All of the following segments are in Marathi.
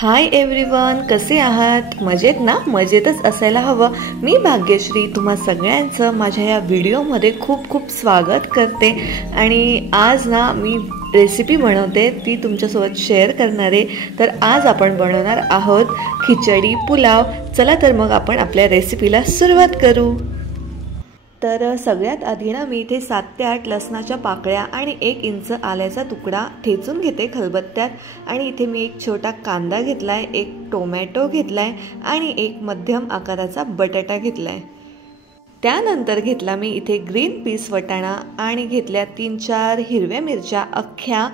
हाय एव्हरीवन, कसे आहात? मजेत ना? मजेतच असायला हवं। मी भाग्यश्री तुम्हा सगळ्यांचं माझ्या या व्हिडिओमध्ये खूप खूप स्वागत करते। आणि आज ना मी रेसिपी बनवते, ती तुमच्यासोबत शेअर करणार आहे। तर आज आपण बनवणार आहोत खिचडी पुलाव। चला तर मग आपण आपल्या रेसिपीला सुरुवात करू। तर सगळ्यात आधी ना मी इथे 7 ते 8 लसणाच्या पाकळ्या आणि 1 इंच आल्याचा तुकडा ठेचून घेते खलबत्त्यात। आणि इथे मी एक छोटा कांदा घेतलाय, एक टोमॅटो घेतलाय आणि एक मध्यम आकाराचा बटाटा घेतलाय। त्यानंतर घेतला मी इथे ग्रीन पीस वटाणा आणि घेतल्या 3-4 हिरव्या मिरच्या अख्ख्या।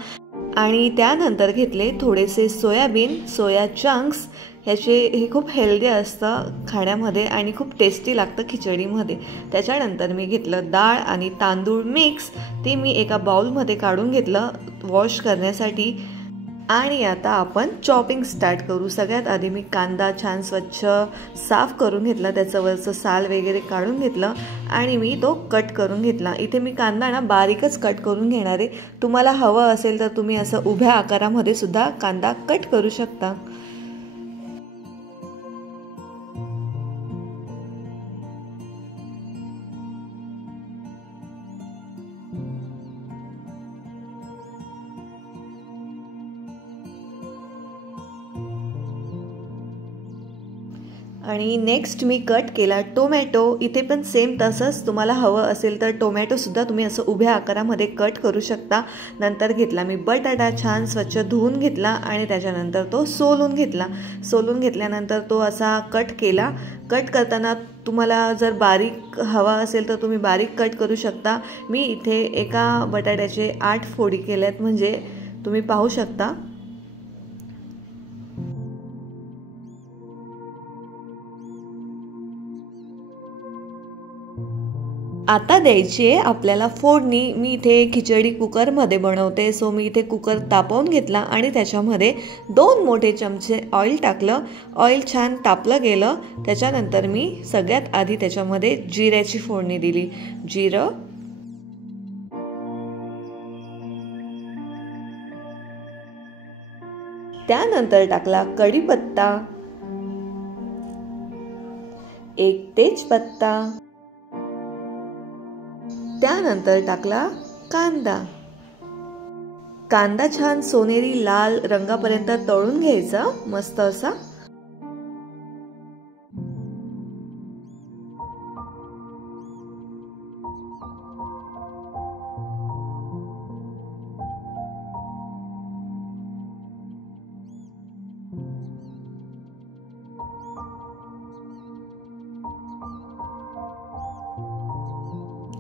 आणि त्यानंतर घेतले थोडेसे सोयाबीन, सोया चंक्स। हे खूप हेल्दी असतं खाण्यामध्ये आणि खूप टेस्टी लागतं खिचडीमध्ये। त्याच्यानंतर मी घेतलं डाळ आणि तांदूळ मिक्स, ते मी एका बाउलमध्ये काढून घेतलं वॉश करण्यासाठी। आणि आता आपण चॉपिंग स्टार्ट करू। सगळ्यात आधी मी कांदा छान स्वच्छ साफ करून घेतला, त्याचं वरचं साल वगैरे काढून घेतलं आणि मी तो कट करून घेतला। इथे मी कांदा ना बारीकच कट करून घेणार आहे। तुम्हाला हवं असेल तर तुम्ही असं उभ्या आकारामध्ये सुद्धा कांदा कट करू शकता। आणि नेक्स्ट मी कट केला टोमॅटो। इथे पण सेम तसंच, तुम्हाला हवं असेल तर टोमॅटो सुद्धा तुम्ही असं उभ्या आकारामध्ये कट करू शकता। नंतर घेतला मी बटाटा, छान स्वच्छ धुवून घेतला आणि त्याच्यानंतर तो सोलून घेतला। सोलून घेतल्यानंतर तो असा कट केला। कट करताना तुम्हाला जर बारीक हवा असेल तर तुम्ही बारीक कट करू शकता। मी इथे एका बटाट्याचे 8 फोडी केल्यात, म्हणजे तुम्ही पाहू शकता। आता द्यायची आहे आपल्याला फोडणी। मी इथे खिचडी कुकरमध्ये बनवते, सो मी इथे कुकर तापवून घेतला आणि त्याच्यामध्ये 2 मोठे चमचे ऑइल टाकलं। ऑइल छान तापलं गेलं, त्याच्यानंतर मी सगळ्यात आधी त्याच्यामध्ये जिऱ्याची फोडणी दिली। जिरं, त्यानंतर टाकला कढीपत्ता, 1 तेजपत्ता, त्यानंतर टाकला कांदा। कांदा छान सोनेरी लाल रंगापर्यंत तळून घ्यायचा मस्त असा।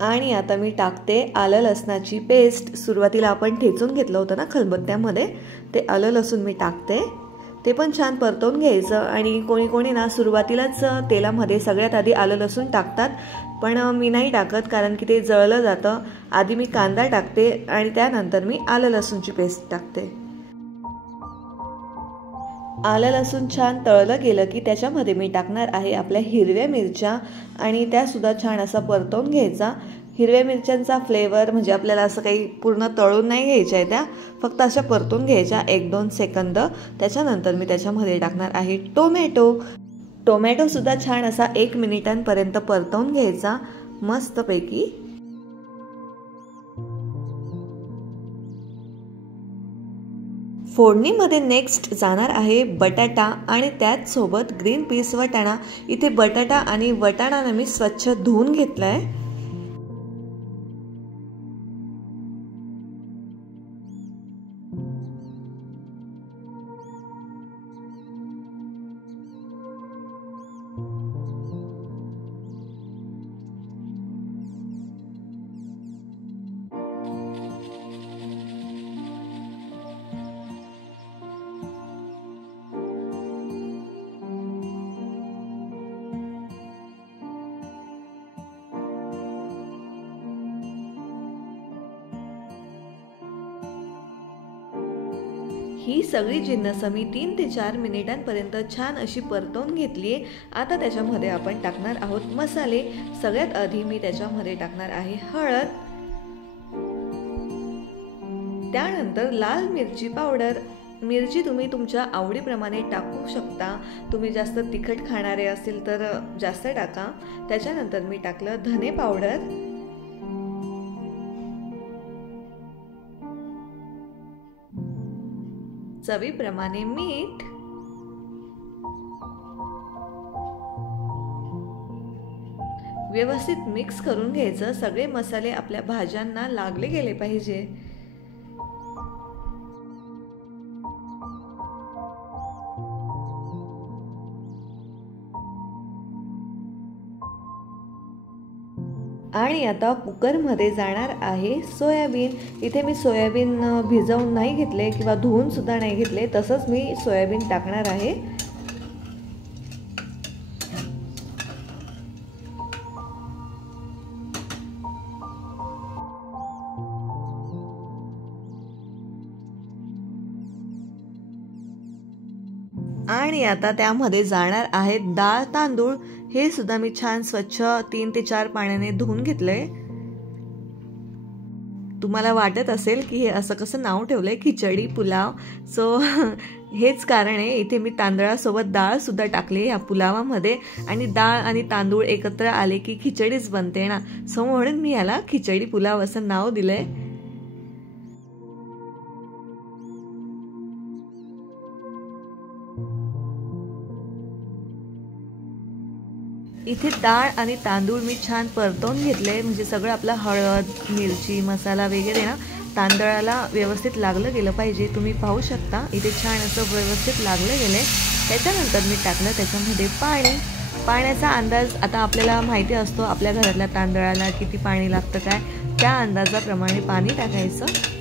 आणि आता मी टाकते आलं लसणाची पेस्ट। सुरुवातीला आपण ठेचून घेतलं होतं ना खलबत्त्यामध्ये, ते आलं लसूण मी टाकते। ते पण छान परतवून घ्यायचं। आणि कोणी कोणी ना सुरुवातीलाच तेलामध्ये सगळ्यात आधी आलं लसूण टाकतात, पण मी नाही टाकत, कारण की ते जळलं जातं। आधी मी कांदा टाकते आणि त्यानंतर मी आलं लसूणची पेस्ट टाकते। आलं लसूण छान तळलं गेलं की त्याच्यामध्ये मी टाकणार आहे आपल्या हिरव्या मिरच्या आणि त्यासुद्धा छान असा परतवून घ्यायचा। हिरव्या मिरच्यांचा फ्लेवर म्हणजे आपल्याला असं काही पूर्ण तळून नाही घ्यायच्या आहे, त्या फक्त अशा परतून घ्यायच्या 1-2 सेकंद। त्याच्यानंतर मी त्याच्यामध्ये टाकणार आहे टोमॅटो। टोमॅटोसुद्धा छान असा 1 मिनिटांपर्यंत परतवून घ्यायचा मस्तपैकी। फोडणीमध्ये नेक्स्ट जाणार आहे बटाटा आणि त्याच सोबत ग्रीन पीस वटाणा। इथे बटाटा आणि वटाणा मी स्वच्छ धुवून घेतलाय। ही सगळी जिन्नस मी 3 ते 4 मिनिटांपर्यंत छान अशी परतवून घेतली आहे। आता त्याच्यामध्ये आपण टाकणार आहोत मसाले। सगळ्यात आधी मी त्याच्यामध्ये टाकणार आहे हळद, त्यानंतर लाल मिरची पावडर, मिरची तुम्ही तुमच्या आवडीप्रमाणे टाकू शकता। तुम्ही जास्त तिखट खाणारे असेल तर जास्त टाका। त्याच्यानंतर मी टाकलं धने पावडर, चवीप्रमाणे मीठ, व्यवस्थित मिक्स करून घ्यायचं। सगळे मसाले आपल्या भाज्यांना लागले गेले पाहिजे। आणि आता कुकरमध्ये जाणार आहे सोयाबीन। इथे मी सोयाबीन भिजवून नाही घेतले किंवा धुवून सुद्धा नाही घेतले, तसंच मी सोयाबीन टाकणार आहे। आणि आता त्यामध्ये जाणार आहेत डाळ तांदूळ। हे सुद्धा मी छान स्वच्छ 3 ते 4 पाण्याने धुवून घेतलंय। तुम्हाला वाटत असेल की हे असं कसं नाव ठेवलंय खिचडी पुलाव, सो हेच कारण आहे। इथे मी तांदळासोबत डाळ सुद्धा टाकली या पुलावामध्ये, आणि डाळ आणि तांदूळ एकत्र आले की खिचडीच बनते ना, सो म्हणून मी याला खिचडी पुलाव असं नाव दिलंय। इथे डाळ आणि तांदूळ मी छान परतवून घेतले, म्हणजे सगळं आपलं हळद, मिरची, मसाला वगैरे ना तांदळाला व्यवस्थित लागलं गेलं पाहिजे। तुम्ही पाहू शकता इथे छान असं व्यवस्थित लागलं गेले। त्याच्यानंतर मी टाकलं त्याच्यामध्ये पाणी। पाण्याचा अंदाज आता आपल्याला माहिती असतो, आपल्या घरातल्या तांदळाला किती पाणी लागतं काय, त्या अंदाजाप्रमाणे पाणी टाकायचं।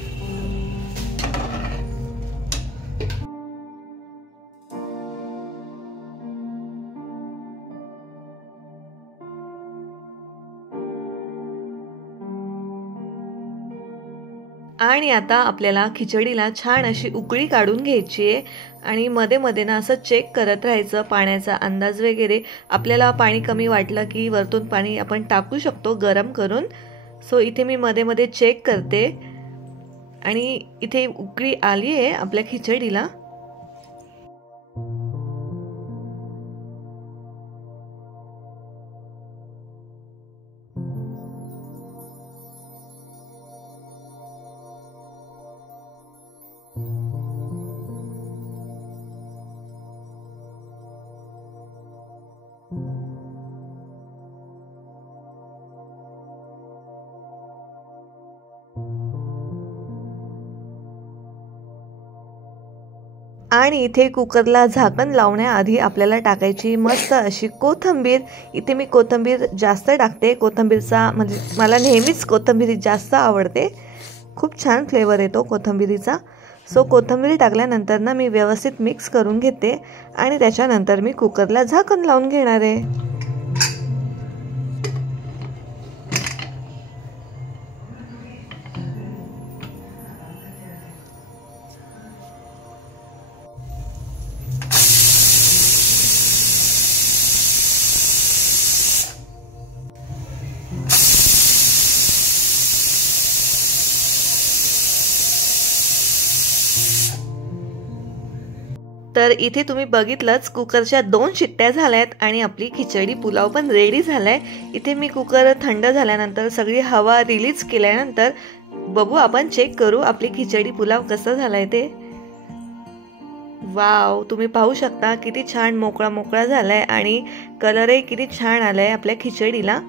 आणि आता आपल्याला खिचडीला छान अशी उकळी काढून घ्यायची आहे, आणि मध्ये मध्ये ना असं चेक करत राहायचं पाण्याचा अंदाज वगैरे। आपल्याला पाणी कमी वाटलं की वरतून पाणी आपण टाकू शकतो गरम करून। सो इथे मी मध्ये मध्ये चेक करते, आणि इथे उकळी आली आहे आपल्या खिचडीला। आणि इथे कुकरला झाकण लावण्याआधी आपल्याला टाकायची मस्त अशी कोथिंबीर। इथे मी कोथिंबीर जास्त टाकते, कोथिंबीरचा म्हणजे मला नेहमीच कोथिंबीर जास्त आवडते, खूप छान फ्लेवर येतो कोथिंबीरीचा। सो कोथिंबीर टाकल्यानंतर ना मी व्यवस्थित मिक्स करून घेते, आणि त्याच्यानंतर मी कुकरला झाकण लावून घेणार आहे। तर इथे तुम्ही बघितलंच कुकरच्या 2 शिट्ट्या झाल्यात आणि आपली खिचडी पुलाव पण रेडी झालाय। इथे मी कुकर थंड झाल्यानंतर सगळी हवा रिलीज केल्यानंतर बघू आपण, चेक करू आपली खिचडी पुलाव कसा झालाय ते। वाव, तुम्ही पाहू शकता किती छान मोकळा मोकळा झालाय, आणि कलरही किती छान आलाय आपल्या खिचडीला,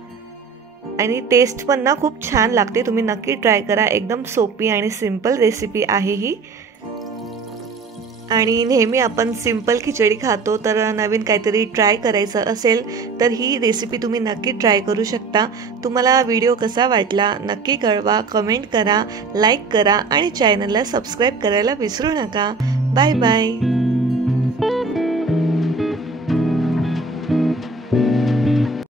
आणि टेस्ट पण ना खूप छान लागते। तुम्ही नक्की ट्राय करा, एकदम सोपी आणि सिंपल रेसिपी आहे ही। आणि नेहमी आपण सिंपल खिचडी खातो, तर नवीन काहीतरी ट्राय करायचं असेल तर ही रेसिपी तुम्ही नक्की ट्राय करू शकता। तुम्हाला व्हिडिओ कसा वाटला नक्की कळवा, कमेंट करा, लाईक करा, आणि चॅनलला सबस्क्राईब करायला विसरू नका। Bye bye.